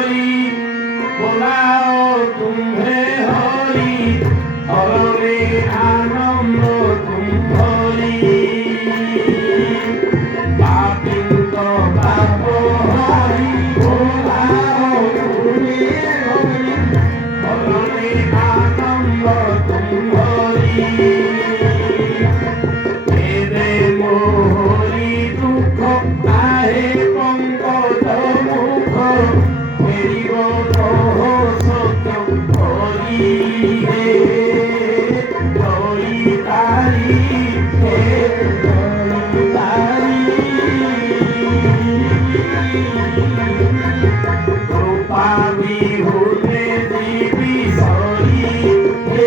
हरि बोलाओ तुम्हें हरि हरे आनंद तुम हरि पापिंद पाप हरि बोलाओ तुम्हें हरि हरे आनंद तुम हरि वेदे मोहरि दुख आहे पंकज मुख फेरिब तोह सत्य हरि हे हरि तारी हे हरि तारी कृपा विहुते देवी सरी हे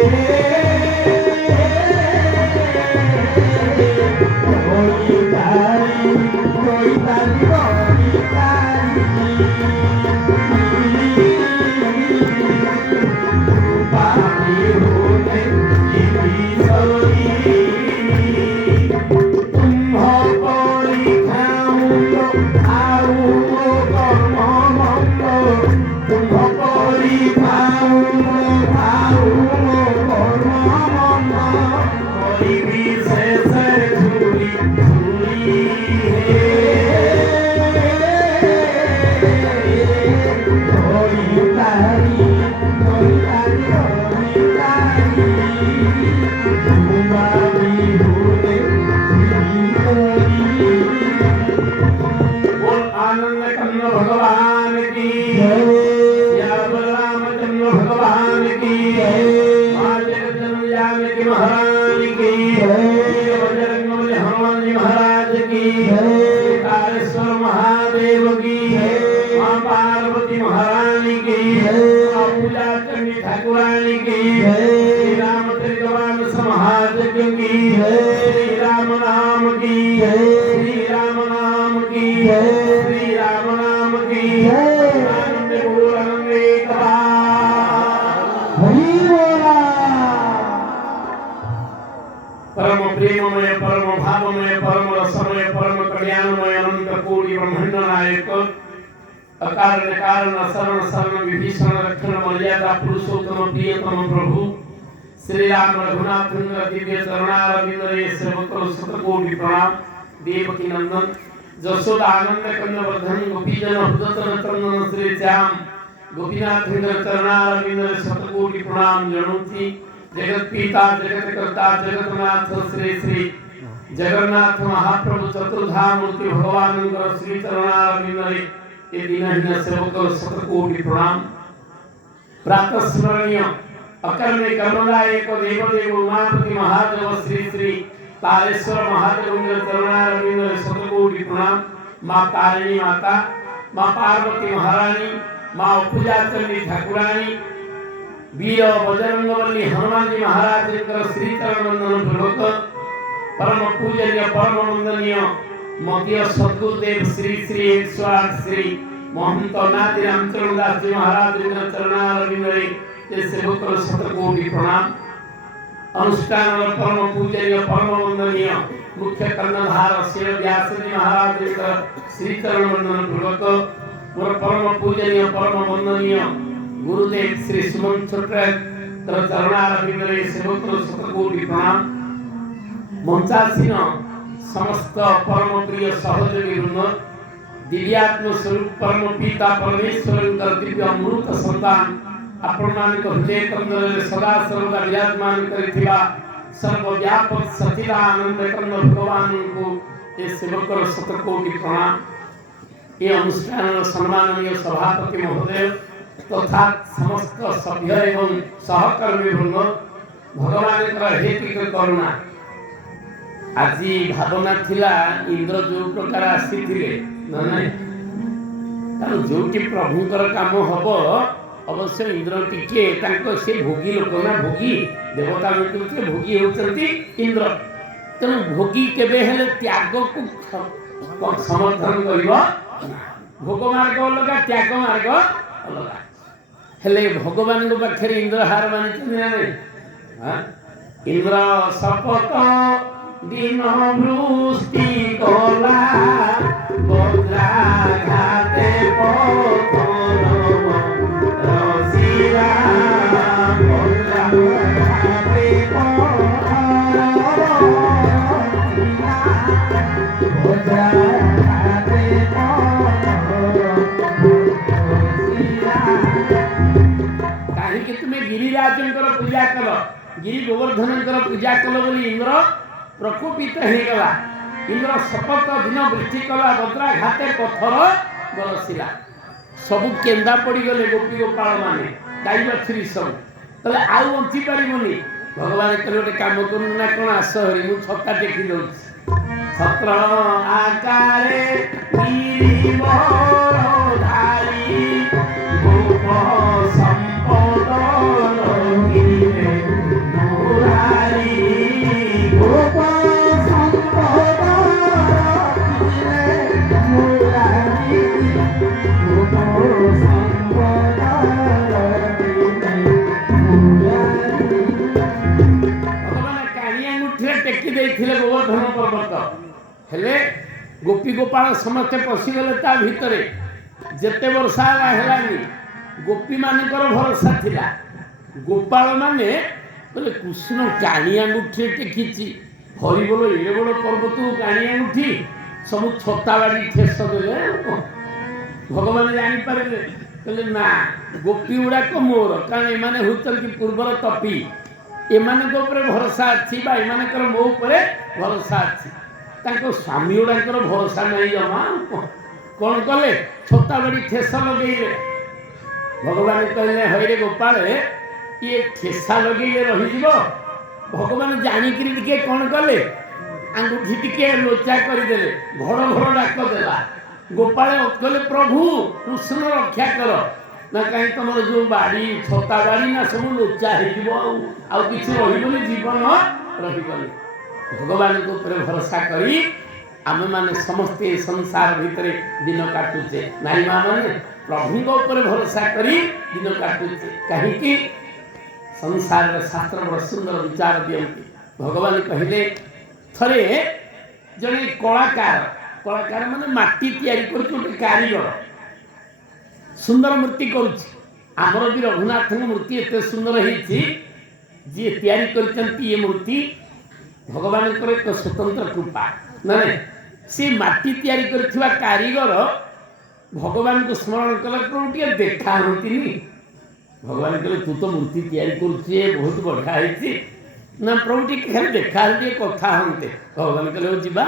हरि तारी हरि तारी हरि तारी कृपा विहुते देवी सरी तुम परीक्षाउंड आउ कर्म मंद तुम परीक्षाउंड आउ कर्म मंद करिबी शेषे झुरी झुरी हे हरि तारी हरि तारी हरि तारी कृपा विहुते देवी सरी बोल आनंद कंद भगवान की या बलरामचंद्र भगवान की मां जगदम्बा जानकी महारानी की बजरंगबली हनुमान जी महाराज की तारेश्वर महादेव की मां पार्वती महारानी की मां पूजा चंडी ठाकुरानी की श्री राम त्रिकवान महाजग की श्री राम नाम की श्री राम नाम की श्री राम नाम की आनंद बोल आनंद एक हरि बोला परम प्रेममय परम भावमय परम रसमय परम कल्याणमय अनंत कोटि ब्रह्मांड नायक अकारण कारण शरण शरण विभीषण रक्षण मर्यादा पुरुषोत्तम प्रियतम प्रभु श्री राम रघुनाथ दिव्य चरणारविंदे सेवक शतकोटि प्रणाम देवकी नंदन जसोदा आनंद कंद वर्धन गोपीजन हृदय चंदन श्री श्याम गोपीनाथ चरणारविंदे शतकोटि प्रणाम जनुति जगत पिता जगत कर्ता जगन्नाथ श्री श्री जगन्नाथ महाप्रभु चतुर्धा मूर्ति भगवान श्री चरणारविंदे ये दीनहीन सेवक शतकोटि प्रणाम प्रातः स्मरणीय अकर्णे कर्मदायक देवदेव उमापति महादेव श्री श्री तारेश्वर महादेव चरणारविंद शतकोटि प्रणाम मां तारिणी माता मां पार्वती महारानी मां पूजा चंडी ठाकुरानी वीर बजरंगबली हनुमान जी महाराज श्री चरण वंदन पूर्वक परम पूजनीय परम वंदनीय मध्य सद्गुरुदेव श्री श्री 108 श्री महंत नाथ रामचरण दास जी महाराज चरणारविंद सेवक शतकोटि प्रणाम अनुष्ठान परम पूजनीय परम वंदनीय मुख्य कर्णधार श्री व्यास जी महाराज श्री चरण वंदन पूर्वक मोर परम पूजनीय परम वंदनीय गुरुदेव श्री सुमन छोटराय चरणारविंद सेवक शतकोटि प्रणाम मंचासीन समस्त परम प्रिय सहयोगी वृंद दिव्यात्म स्वरूप परम पिता परमेश्वर दिव्य अमृत संतान आपण मानक हृदय कंदरे सदा सर्वदा विराजमान करिथिबा सर्वव्यापक सच्चिदानंद कंद भगवान को ये सेवक शतकोटि प्रणाम ये अनुष्ठान सम्माननीय सभापति महोदय तथा समस्त सभ्य एवं सहकर्मी वृंद भगवान हेतिक करुणा आज भावना थिला इंद्र जो प्रकार आसीथिले नै कारण जोटी प्रभुकर काम हबो अवश्य इंद्र टिके से भोगी लोक ना भोगी देवता भोगी होती इंद्र तेणु भोगी केबे हेले त्याग को समर्थन कर भोग मार्ग अलग त्याग मार्ग अलग हेले भगवान पाखे इंद्र हार मानी ना इंद्र शपथ दिन वृष्टि कला बज्राघाते पथर पूजा कल गिरी गोवर्धन पूजा कल बोली इंद्र प्रकोपित हो गला। इंद्र शपथ दिन वृष्टि कला वज्राघाते पत्थर बरसिला सब केंदा पड़गले गोपी गोपाल माने गाई बाछुरी सब कहले आउ बंची पारिबनी। भगवान कहले गोटे काम करूँ ना कौन आस हरी मु छता टेकी दौर छत्र आकारे गोवर्धन पर्वत हेले गोपी गोपाल समस्ते पशिगले ता भितरे जेते वर्षा हेलानी गोपी मानकर भरोसा थिला। गोपाल माने बोले कृष्ण काणी आंगुठी टेकिची हरि बोलो ये बड़ पर्वत काणी आंगुठी सब छता बाड़ी ठेस देले। भगवान जानी पारे कहले ना गोपी गुड़ाक मोर कारण एमाने होतल कि पूर्वर तपी एमानक ऊपर भरोसा अच्छी बा एमानकर मो ऊपर भरोसा अच्छी तांको स्वामी गुड़ाकर भरोसा नहीं जमा कौन कले छोटा बड़ी ठेस लगे। भगवान कहले हईरे गोपाल ये ठेसा लगे रही भगवान जानिक कौन कले आंगुठी टिके लोचा करदे घड़ घड़ डाक देला। गोपाल कहले प्रभु कृष्ण रक्षा कर ना कहीं तुम जो बाड़ी छता बाड़ी ना सब लोचा हो किसी रही जीवन रही भगवान को ऊपर भरोसा करी आम मैंने समस्ते संसार भितर दिन काटुचे नारी माँ मैंने प्रभु ऊपर भरोसा करी दिन काटुचे कहीं संसार शास्त्र बड़ सुंदर विचार दियंती। भगवान कहले थरे जड़े कलाकार कलाकार माने माटी तैयारी कर कारीगर सुंदर मूर्ति करमर भी रघुनाथ मूर्ति एत सुंदर होती जी तैयारी कर मूर्ति भगवान एक स्वतंत्र कृपा ना सी माटी तैयारी कर कारीगर भगवान को स्मरण कला देखा हमें भगवान कहले तू तो मूर्ति तैयारी कर बहुत बढ़िया होती ना प्रभु टी खाली देखा कथा हमें भगवान कहले जीवा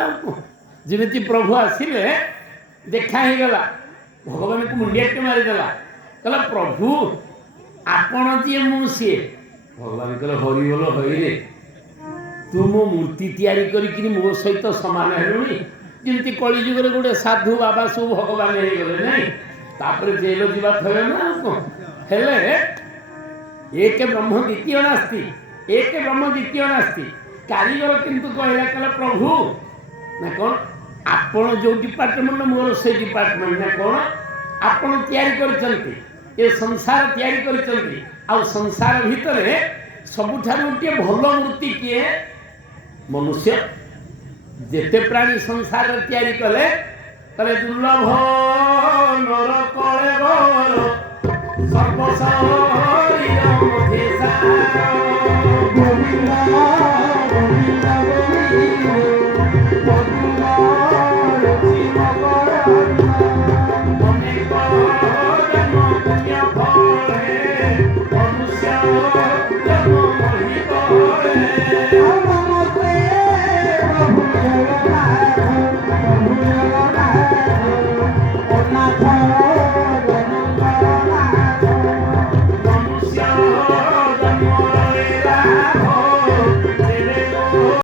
जमी प्रभु आसिले देखा ही गला भगवान को मुंडिया के मारिदेला कहला प्रभु आपण जी मु सी भगवान कहले हरि बोलो हरि रे तू मो मूर्ति तैयारी करी मो सहित समान हेलुनी जमी कलिजुग गोटे साधु बाबा सब भगवान हो गले नहीं तापर जेल जीवा थे ना हेले एक ब्रह्म द्वितीय नास्ति एक ब्रह्म द्वितीय नास्ति कारीगर किंतु कहला कहला प्रभु ना कौन आपण जो डिपार्टमेंट मोर से डिपार्टमेंट ना कौन आपण तैयारी करचंती ये संसार तैयारी करचंती आ संसार भितर सबुठार गोटे भल मूर्ति किए मनुष्य जेते प्राणी संसार तैयारी कले कले दुर्लभ नर कले बर सर्वशरीर मध्ये गोविंद